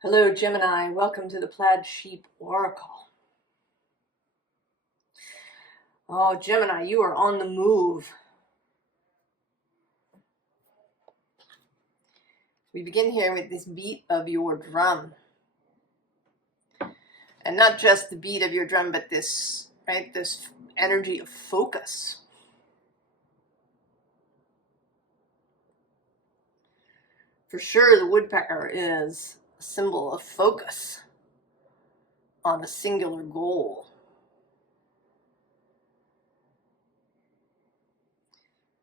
Hello, Gemini. Welcome to the Plaid Oracle. Oh, Gemini, you are on the move. We begin here with this beat of your drum. And not just the beat of your drum, but this, right, this energy of focus. For sure, the woodpecker is a symbol of focus on a singular goal.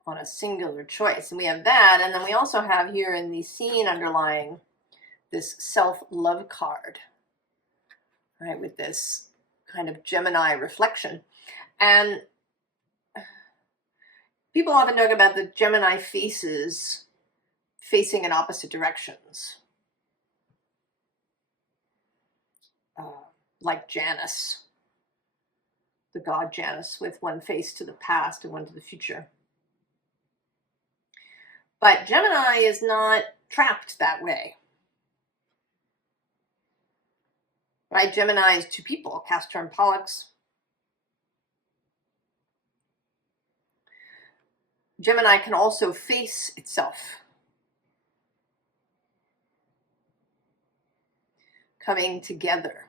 On a singular choice. And we have that, and then we also have here in the scene underlying this self-love card, right, with this kind of Gemini reflection. And people often talk about the Gemini faces facing in opposite directions, like Janus, the god Janus, with one face to the past and one to the future. But Gemini is not trapped that way. Right? Gemini is two people, Castor and Pollux. Gemini can also face itself, coming together.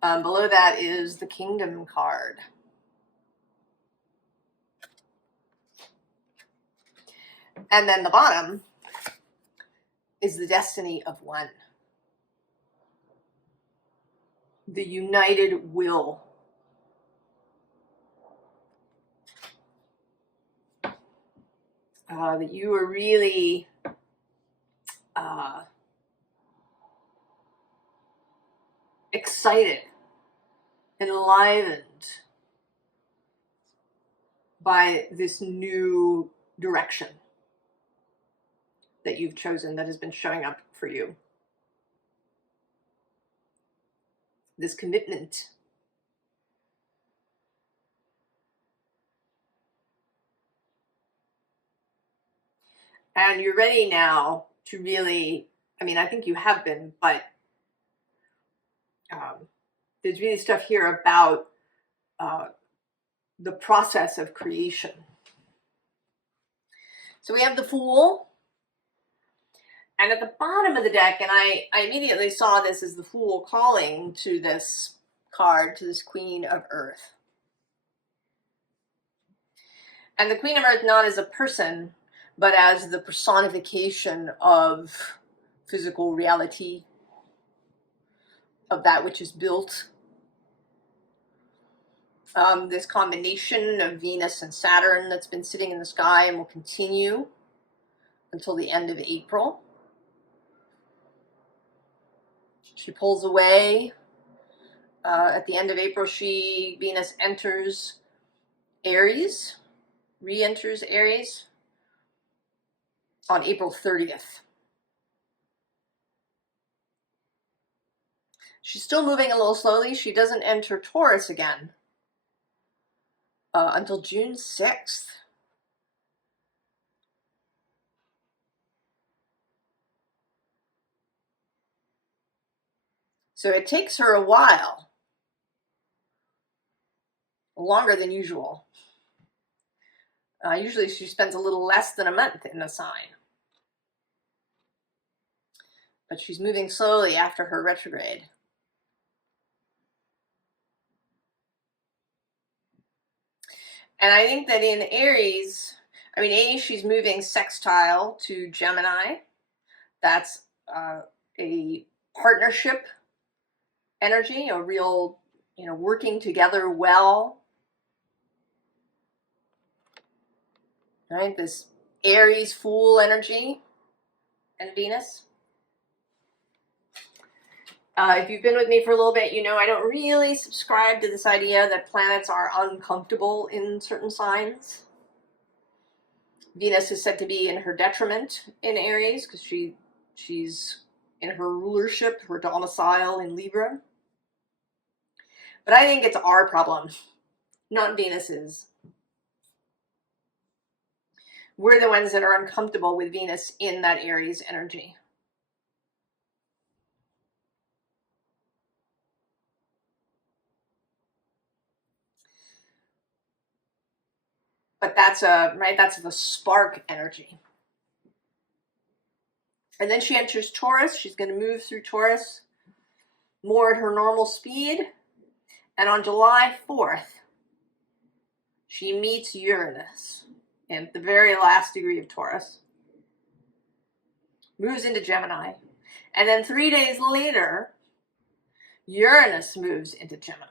Below that is the Kingdom card. And then the bottom is the destiny of one. The united will. That you are really excited, enlivened by this new direction that you've chosen, that has been showing up for you. This commitment. And you're ready now to really, I think you have been, but there's really stuff here about the process of creation. So we have the Fool. And at the bottom of the deck, and I immediately saw this as the Fool calling to this card, to this Queen of Earth. And the Queen of Earth not as a person, but as the personification of physical reality, of that which is built. This combination of Venus and Saturn that's been sitting in the sky and will continue until the end of April. She pulls away. At the end of April, Venus enters Aries, re-enters Aries on April 30th. She's still moving a little slowly. She doesn't enter Taurus again until June 6th. So it takes her a while, longer than usual. Usually she spends a little less than a month in the sign. But she's moving slowly after her retrograde. And I think that in Aries, she's moving sextile to Gemini. That's a partnership energy, a real, working together well. Right, this Aries Fool energy and Venus. If you've been with me for a little bit, I don't really subscribe to this idea that planets are uncomfortable in certain signs. Venus is said to be in her detriment in Aries because she's in her rulership, her domicile in Libra. But I think it's our problem, not Venus's. we're the ones that are uncomfortable with Venus in that Aries energy. But that's that's the spark energy. And then she enters Taurus. She's going to move through Taurus more at her normal speed. And on July 4th, she meets Uranus in the very last degree of Taurus. Moves into Gemini. And then 3 days later, Uranus moves into Gemini.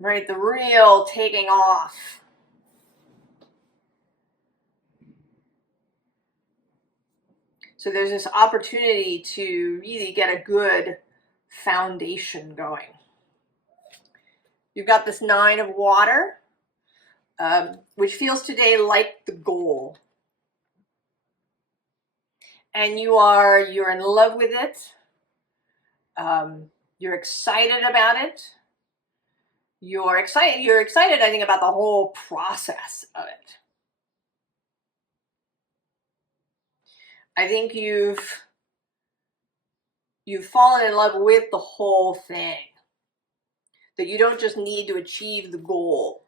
Right, the real taking off. So there's this opportunity to really get a good foundation going. You've got this 9 of water, which feels today like the goal. And you're in love with it. You're excited about it. You're excited, I think, about the whole process of it. I think you've fallen in love with the whole thing. That you don't just need to achieve the goal.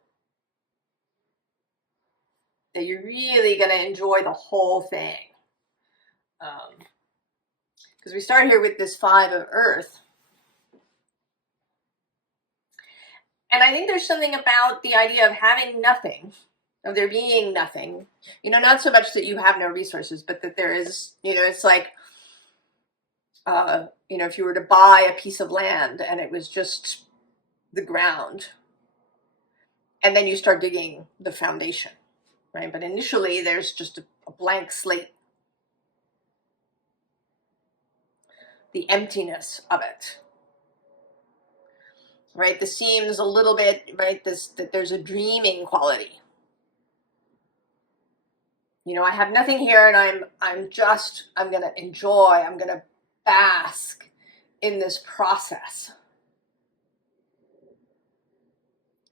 That you're really going to enjoy the whole thing. Because we start here with this 5 of Earth. And I think there's something about the idea of having nothing, of there being nothing. Not so much that you have no resources, but that there is, it's like, if you were to buy a piece of land and it was just the ground, and then you start digging the foundation, right? But initially there's just a blank slate. The emptiness of it. Right, this seems a little bit, right, that there's a dreaming quality. I have nothing here, and I'm going to enjoy, I'm going to bask in this process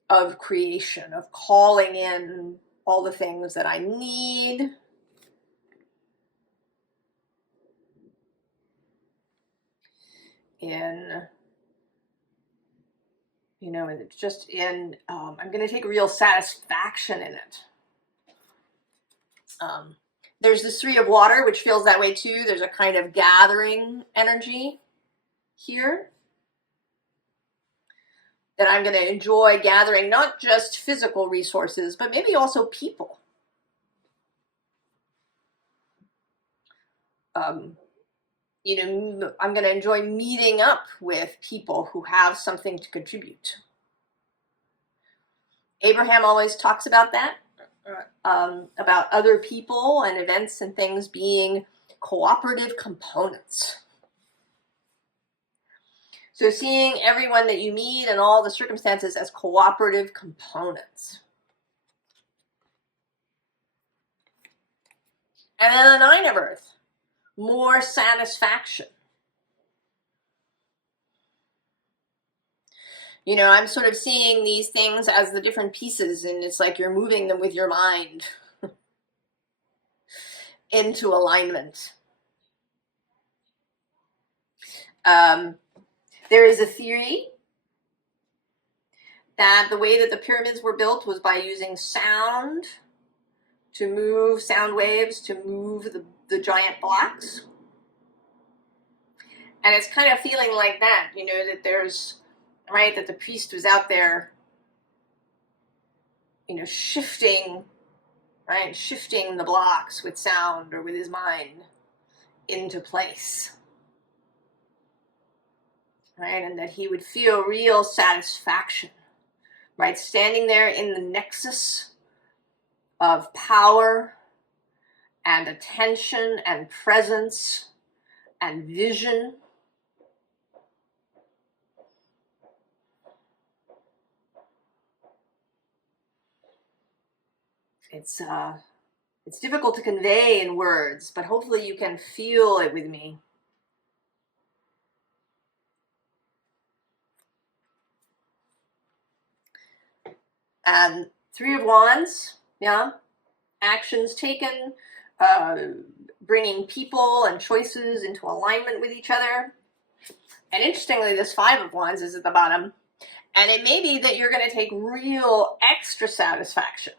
of creation, of calling in all the things that I need. I'm going to take real satisfaction in it. There's this 3 of water, which feels that way too. There's a kind of gathering energy here. That I'm going to enjoy gathering not just physical resources, but maybe also people. I'm going to enjoy meeting up with people who have something to contribute. Abraham always talks about that, about other people and events and things being cooperative components. So seeing everyone that you meet and all the circumstances as cooperative components. And then the 9 of Earth, more satisfaction. I'm sort of seeing these things as the different pieces, and it's like you're moving them with your mind into alignment. There is a theory that the way that the pyramids were built was by using sound waves to move the giant blocks. And it's kind of feeling like that, that there's, right, that the priest was out there, shifting the blocks with sound or with his mind into place. Right, and that he would feel real satisfaction, right, standing there in the nexus of power and attention and presence and vision. It's difficult to convey in words, but hopefully you can feel it with me. And Three of Wands, yeah, actions taken, bringing people and choices into alignment with each other. And interestingly, this Five of Wands is at the bottom. And it may be that you're going to take real extra satisfaction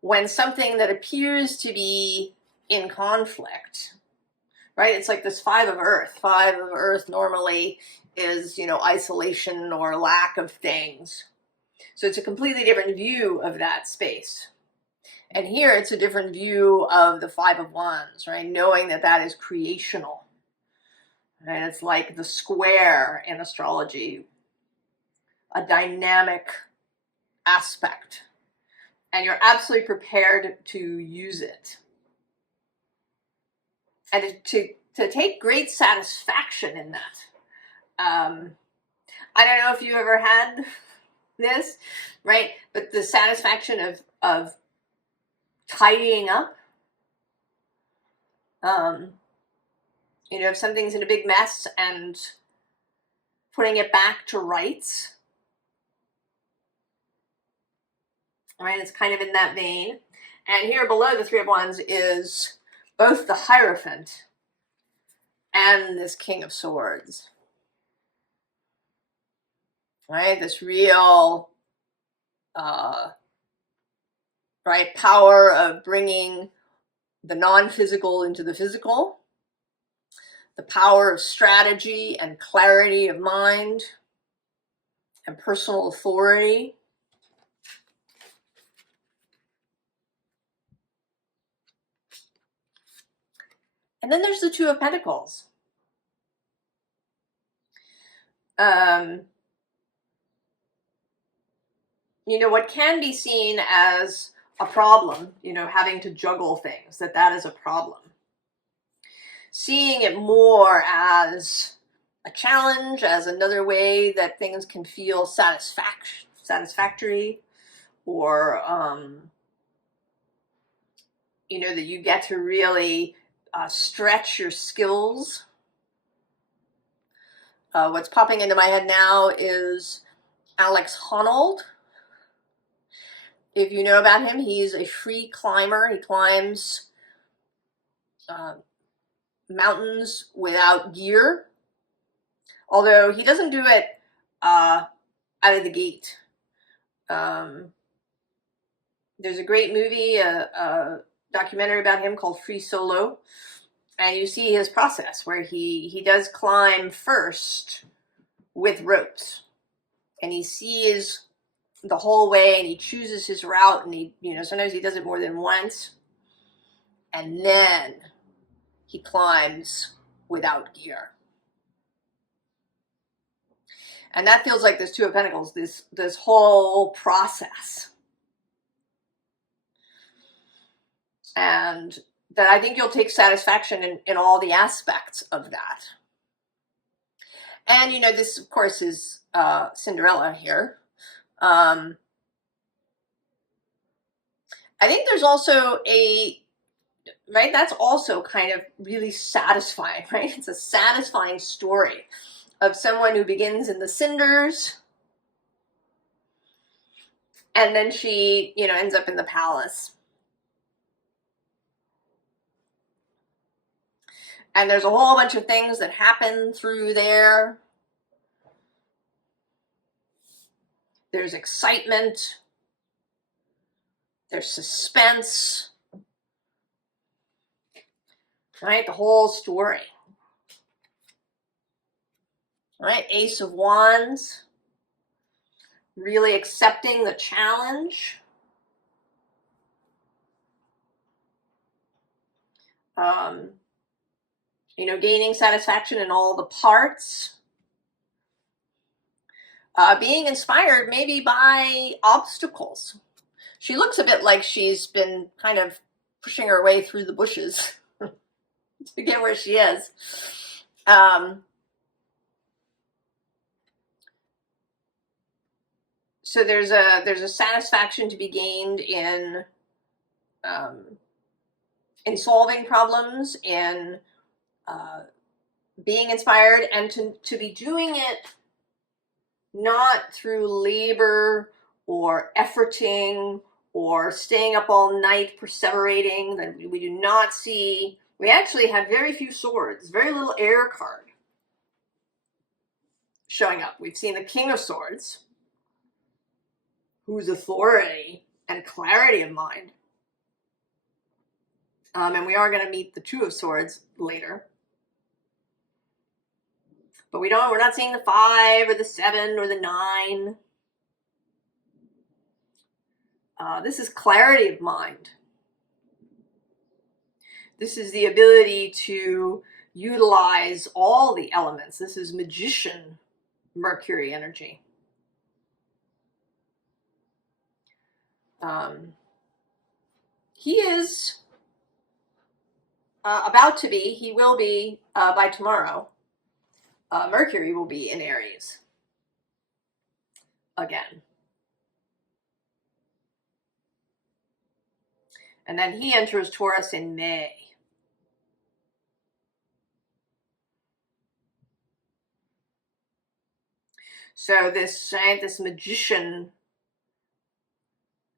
when something that appears to be in conflict, right? It's like this Five of Earth. Five of Earth normally is, isolation or lack of things. So it's a completely different view of that space. And here it's a different view of the Five of Wands, right? Knowing that that is creational. And it's like the square in astrology, a dynamic aspect. And you're absolutely prepared to use it. And to take great satisfaction in that. I don't know if you ever had this, right? But the satisfaction of tidying up. If something's in a big mess and putting it back to rights. Right, it's kind of in that vein. And here below the Three of Wands is both the Hierophant and this King of Swords. Right, this real, right, power of bringing the non-physical into the physical, the power of strategy and clarity of mind and personal authority. And then there's the Two of Pentacles. What can be seen as a problem, having to juggle things, that is a problem. Seeing it more as a challenge, as another way that things can feel satisfactory, or, that you get to really stretch your skills. What's popping into my head now is Alex Honnold. If you know about him, he's a free climber. He climbs mountains without gear, although he doesn't do it out of the gate. There's a great movie, a documentary about him called Free Solo, and you see his process where he does climb first with ropes, and he sees the whole way, and he chooses his route, and he, sometimes he does it more than once, and then he climbs without gear. And that feels like this Two of Pentacles, this whole process. And that I think you'll take satisfaction in all the aspects of that. And, this, of course, is Cinderella here. I think there's also right, that's also kind of really satisfying, right? It's a satisfying story of someone who begins in the cinders, and then she, ends up in the palace. And there's a whole bunch of things that happen through there. There's excitement. There's suspense. Right? The whole story. Right? Ace of Wands. Really accepting the challenge. Gaining satisfaction in all the parts. Being inspired maybe by obstacles. She looks a bit like she's been kind of pushing her way through the bushes to get where she is. So there's a satisfaction to be gained in solving problems, in being inspired, and to be doing it not through labor or efforting or staying up all night perseverating. That we do not see. We actually have very few swords, very little air card showing up. We've seen the King of Swords, whose authority and clarity of mind. And we are going to meet the Two of Swords later. But we're not seeing the 5 or the 7 or the 9. This is clarity of mind. This is the ability to utilize all the elements. This is magician Mercury energy. He is about to be, he will be by tomorrow. Mercury will be in Aries again. And then he enters Taurus in May. So this magician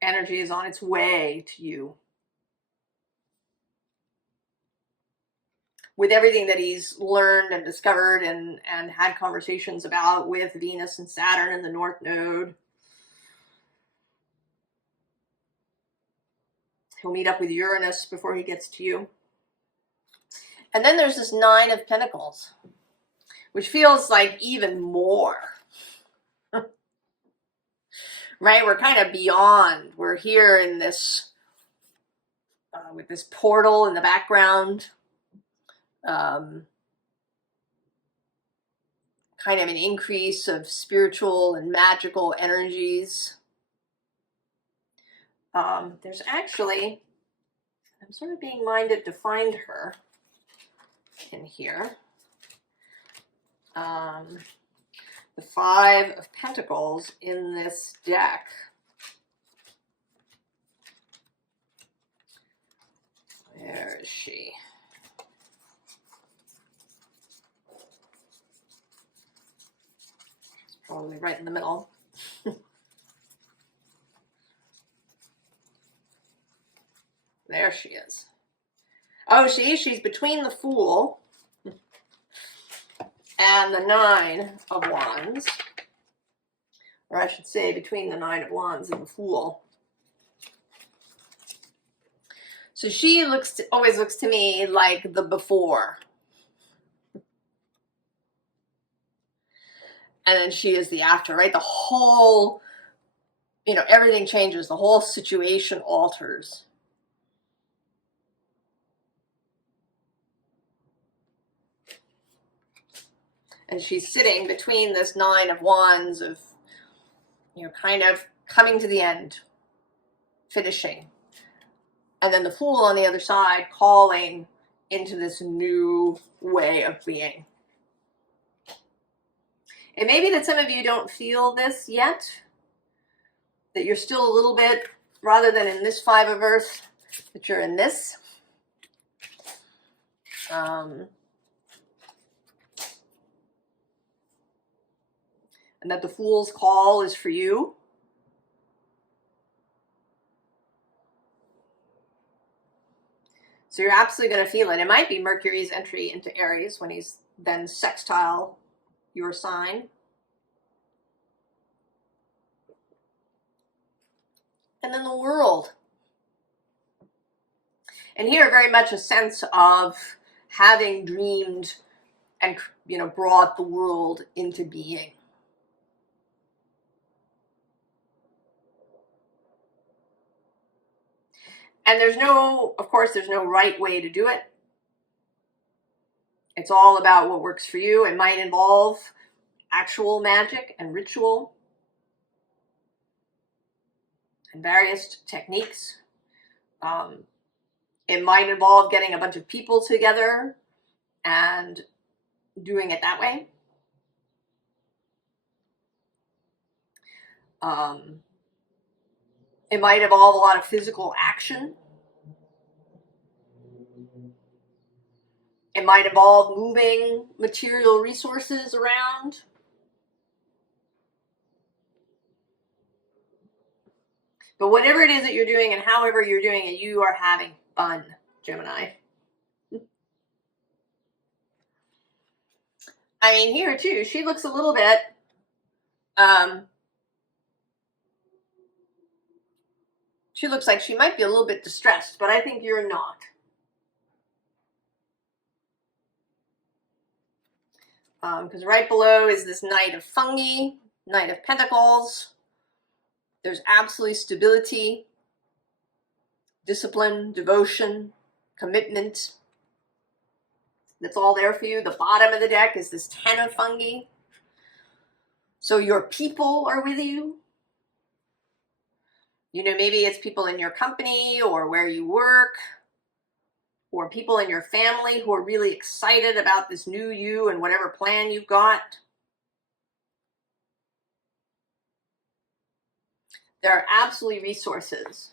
energy is on its way to you. With everything that he's learned and discovered and had conversations about with Venus and Saturn in the North Node. He'll meet up with Uranus before he gets to you. And then there's this 9 of Pentacles, which feels like even more. Right? We're kind of beyond. We're here in this, with this portal in the background. Kind of an increase of spiritual and magical energies. There's actually, I'm sort of being minded to find her in here. The 5 of Pentacles in this deck. Where is she? She's probably right in the middle. There she is. Oh, she's between the Fool and the 9 of Wands. Or I should say between the 9 of Wands and the Fool. So she always looks to me like the before. And then she is the after, right? The whole, everything changes. The whole situation alters. And she's sitting between this 9 of Wands of, kind of coming to the end, finishing. And then the Fool on the other side calling into this new way of being. It may be that some of you don't feel this yet, that you're still a little bit, rather than in this 5 of Earth, that you're in this. And that the Fool's call is for you. So you're absolutely going to feel it. It might be Mercury's entry into Aries when he's then sextile your sign. And then the World. And here very much a sense of having dreamed and, brought the world into being. And there's no right way to do it. It's all about what works for you. It might involve actual magic and ritual and various techniques. It might involve getting a bunch of people together and doing it that way. It might involve a lot of physical action. It might involve moving material resources around. But whatever it is that you're doing and however you're doing it, you are having fun, Gemini. I mean, here too, she looks a little bit, she looks like she might be a little bit distressed, but I think you're not. Because right below is this Knight of Fungi, Knight of Pentacles. There's absolutely stability, discipline, devotion, commitment. That's all there for you. The bottom of the deck is this Ten of Fungi. So your people are with you. You know, maybe it's people in your company or where you work, or people in your family who are really excited about this new you and whatever plan you've got. There are absolutely resources.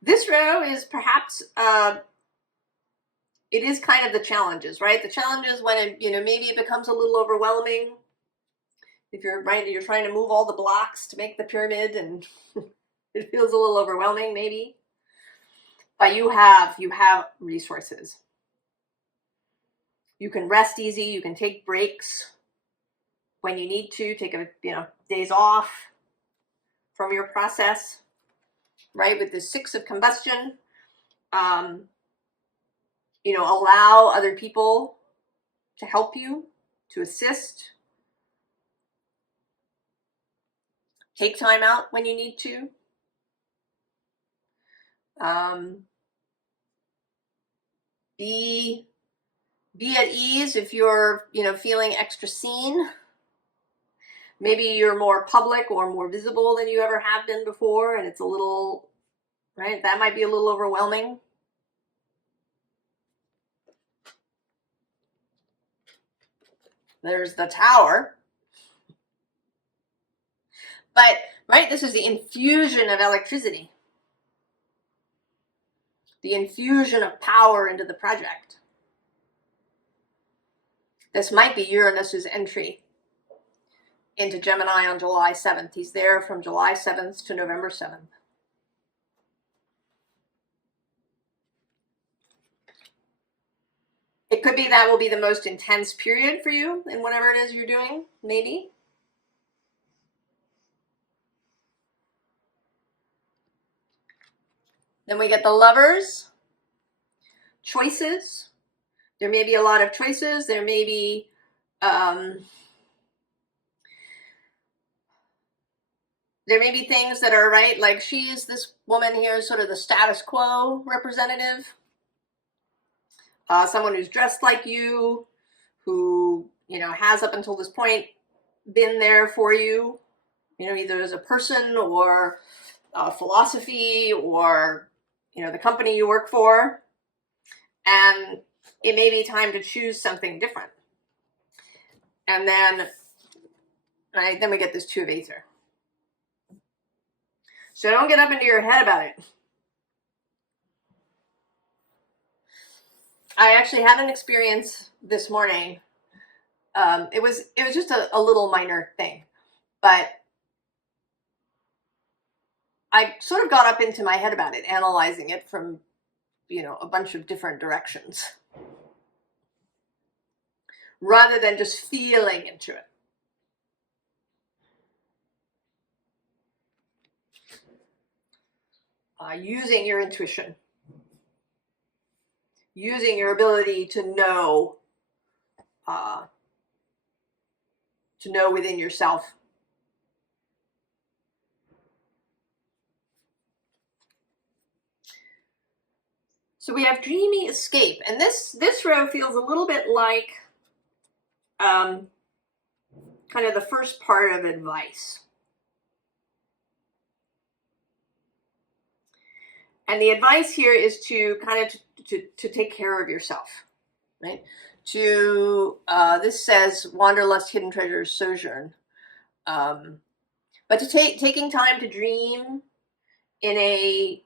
This row is perhaps, it is kind of the challenges, right? The challenges when it, you know, maybe it becomes a little overwhelming. If you're right, you're trying to move all the blocks to make the pyramid and it feels a little overwhelming maybe. But you have resources. You can rest easy, you can take breaks when you need to, take a, you know, days off from your process, right? With the Six of Combustion, you know, allow other people to help you, to assist. Take time out when you need to. Be at ease if you're, you know, feeling extra seen. Maybe you're more public or more visible than you ever have been before, and it's a little, right? That might be a little overwhelming. There's the Tower. But, right, this is the infusion of electricity. The infusion of power into the project. This might be Uranus's entry into Gemini on July 7th. He's there from July 7th to November 7th. It could be that will be the most intense period for you in whatever it is you're doing, maybe. Then we get the Lovers. Choices. There may be a lot of choices. There may be things that are right, like she's this woman here, sort of the status quo representative. Someone who's dressed like you, who, you know, has up until this point been there for you, you know, either as a person or philosophy or, you know, the company you work for. And it may be time to choose something different. And then, right, then we get this Two of Aether. So don't get up into your head about it. I actually had an experience this morning. It was just a little minor thing, but I sort of got up into my head about it, analyzing it from, you know, a bunch of different directions, rather than just feeling into it. Using your intuition, using your ability to know within yourself. So we have dreamy escape, and this row feels a little bit like kind of the first part of advice. And the advice here is to kind of to take care of yourself, right? To this says wanderlust, hidden treasures, sojourn, but to taking time to dream in a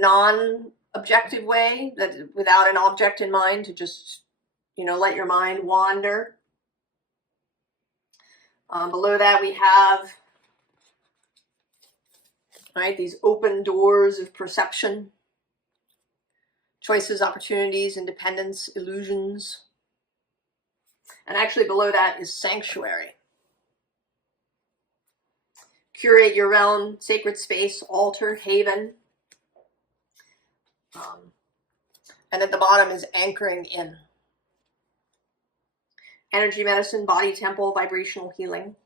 non objective way, that without an object in mind, to just, you know, let your mind wander. Below that we have, right, these open doors of perception, choices, opportunities, independence, illusions. And actually below that is sanctuary. Curate your realm, sacred space, altar, haven. And at the bottom is anchoring in. Energy medicine, body temple, vibrational healing.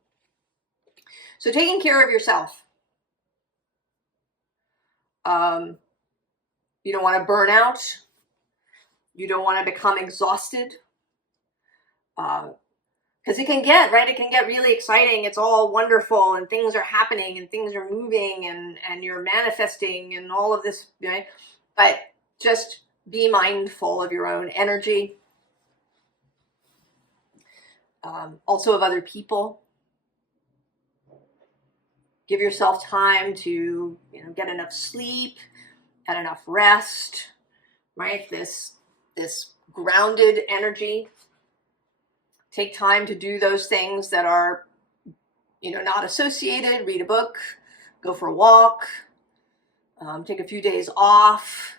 So taking care of yourself. You don't want to burn out. You don't want to become exhausted. Because it can get, right, it can get really exciting. It's all wonderful and things are happening and things are moving and you're manifesting and all of this, right? But just be mindful of your own energy. Also of other people. Give yourself time to, you know, get enough sleep, get enough rest, right? This grounded energy. Take time to do those things that are, you know, not associated. Read a book, go for a walk, take a few days off.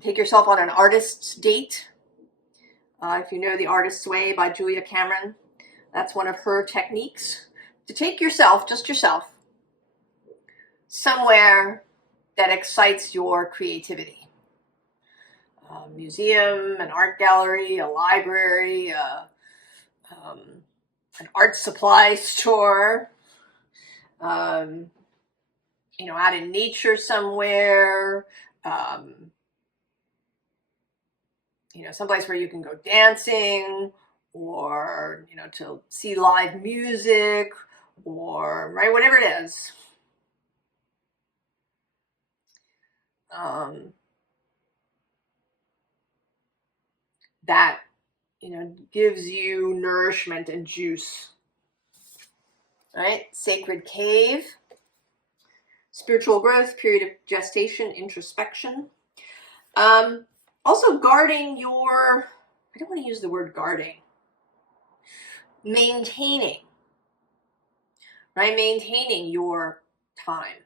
Take yourself on an artist's date. If you know The Artist's Way by Julia Cameron, that's one of her techniques. To take yourself, just yourself, somewhere that excites your creativity. A museum, an art gallery, a library, an art supply store, you know, out in nature somewhere, you know, someplace where you can go dancing, or, you know, to see live music, or, right, whatever it is. That, you know, gives you nourishment and juice. All right, sacred cave, spiritual growth, period of gestation, introspection. Also guarding your, I don't want to use the word guarding, maintaining, right? Maintaining your time.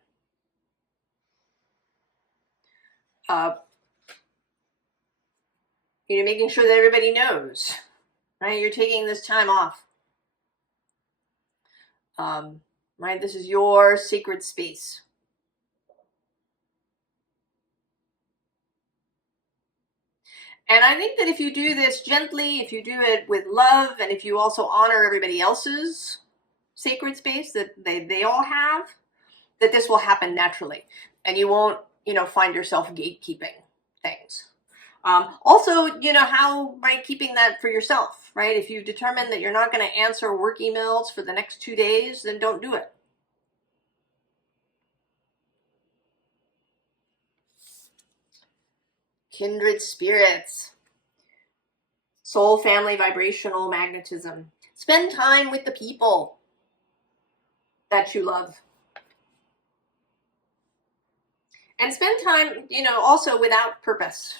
You know, making sure that everybody knows, right? You're taking this time off. Right? This is your sacred space. And I think that if you do this gently, if you do it with love, and if you also honor everybody else's sacred space that they all have, that this will happen naturally. And you won't, you know, find yourself gatekeeping things. Also, you know, how, right, keeping that for yourself, right? If you determine that you're not going to answer work emails for the next 2 days, then don't do it. Kindred spirits. Soul, family, vibrational magnetism. Spend time with the people that you love. And spend time, you know, also without purpose.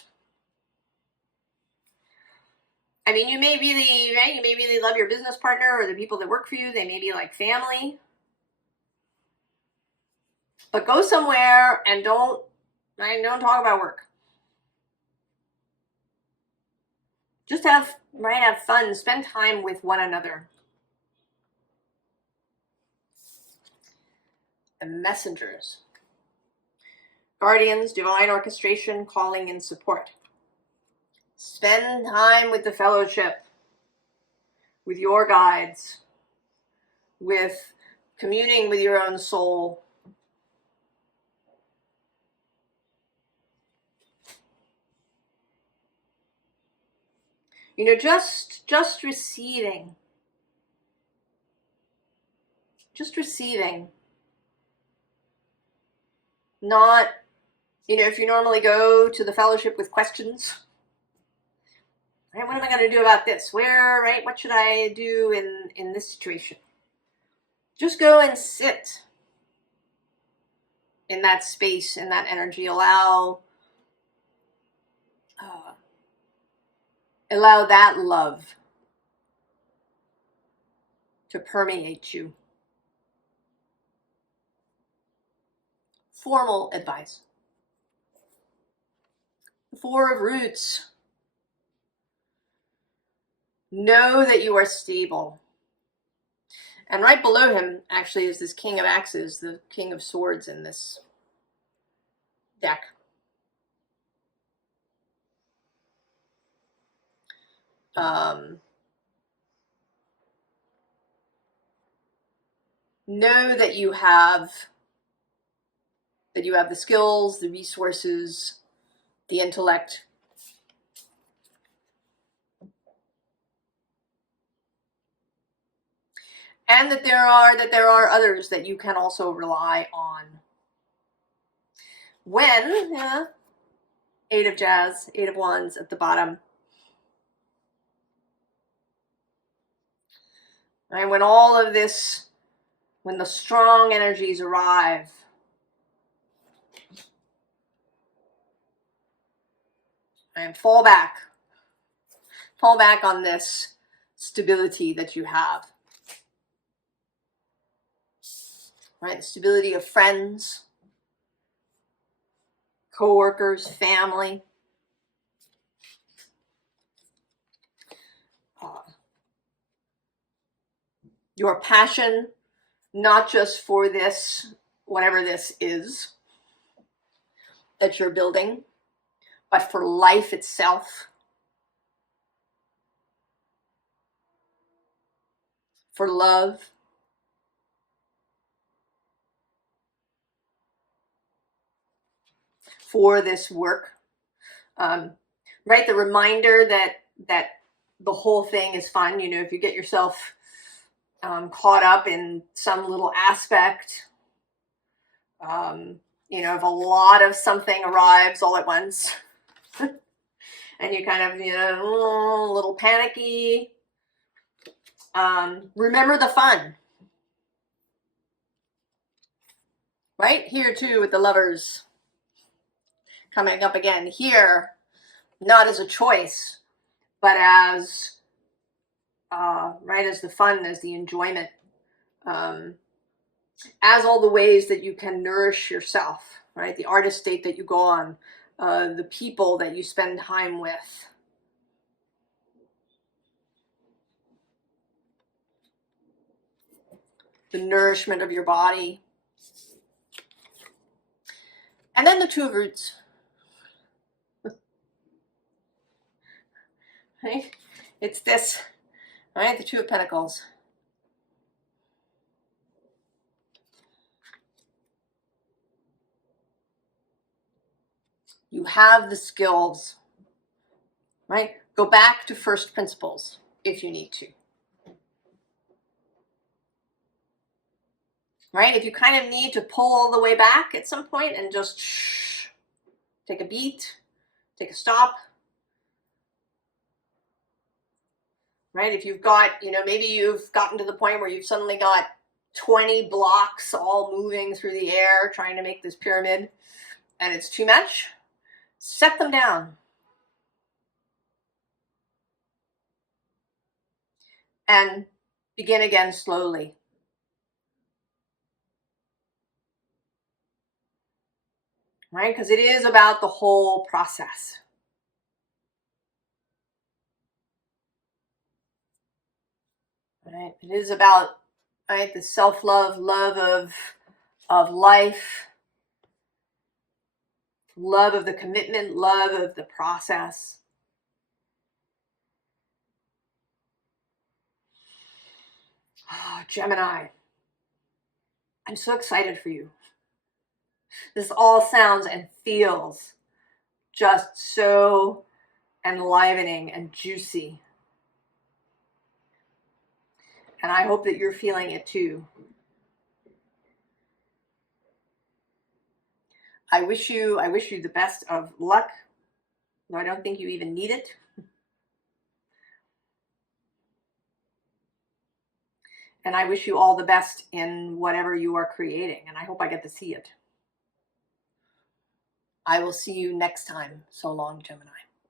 I mean, you may really, right? You may really love your business partner or the people that work for you. They may be like family. But go somewhere and don't talk about work. Just have fun. Spend time with one another. And messengers. Guardians, divine orchestration, calling, and support. Spend time with the fellowship, with your guides, with communing with your own soul. You know, just receiving. Just receiving. Not, you know, if you normally go to the fellowship with questions, right? What am I going to do about this? Where, right? What should I do in this situation? Just go and sit in that space, in that energy. Allow that love to permeate you. Formal advice. The Four of Roots. Know that you are stable. And right below him, actually, is this King of Axes, the King of Swords in this deck. Know that you have the skills, the resources, the intellect, and that there are others that you can also rely on. When Eight of Jazz, Eight of Wands at the bottom. And when all of this, when the strong energies arrive, and fall back on this stability that you have. Right? The stability of friends, co-workers, family. Your passion, not just for this, whatever this is that you're building, but for life itself, for love, for this work. Right? The reminder that the whole thing is fun. You know, if you get yourself caught up in some little aspect, you know, if a lot of something arrives all at once, and you kind of, you know, a little panicky, remember the fun. Right? Here too with the Lovers coming up again. Here, not as a choice, but as right, as the fun, as the enjoyment, as all the ways that you can nourish yourself, right? The artist state that you go on, the people that you spend time with. The nourishment of your body. And then the Two of Roots. Right? It's this, right? The Two of Pentacles. You have the skills, right? Go back to first principles if you need to. Right? If you kind of need to pull all the way back at some point and just take a beat, take a stop. Right? If you've got, you know, maybe you've gotten to the point where you've suddenly got 20 blocks all moving through the air trying to make this pyramid and it's too much, set them down. And begin again slowly. Right? Because it is about the whole process. Right? It is about, right, the self-love, love of life, love of the commitment, love of the process. Oh, Gemini, I'm so excited for you. This all sounds and feels just so enlivening and juicy. And I hope that you're feeling it too. I wish you the best of luck. I don't think you even need it. And I wish you all the best in whatever you are creating. And I hope I get to see it. I will see you next time. So long, Gemini.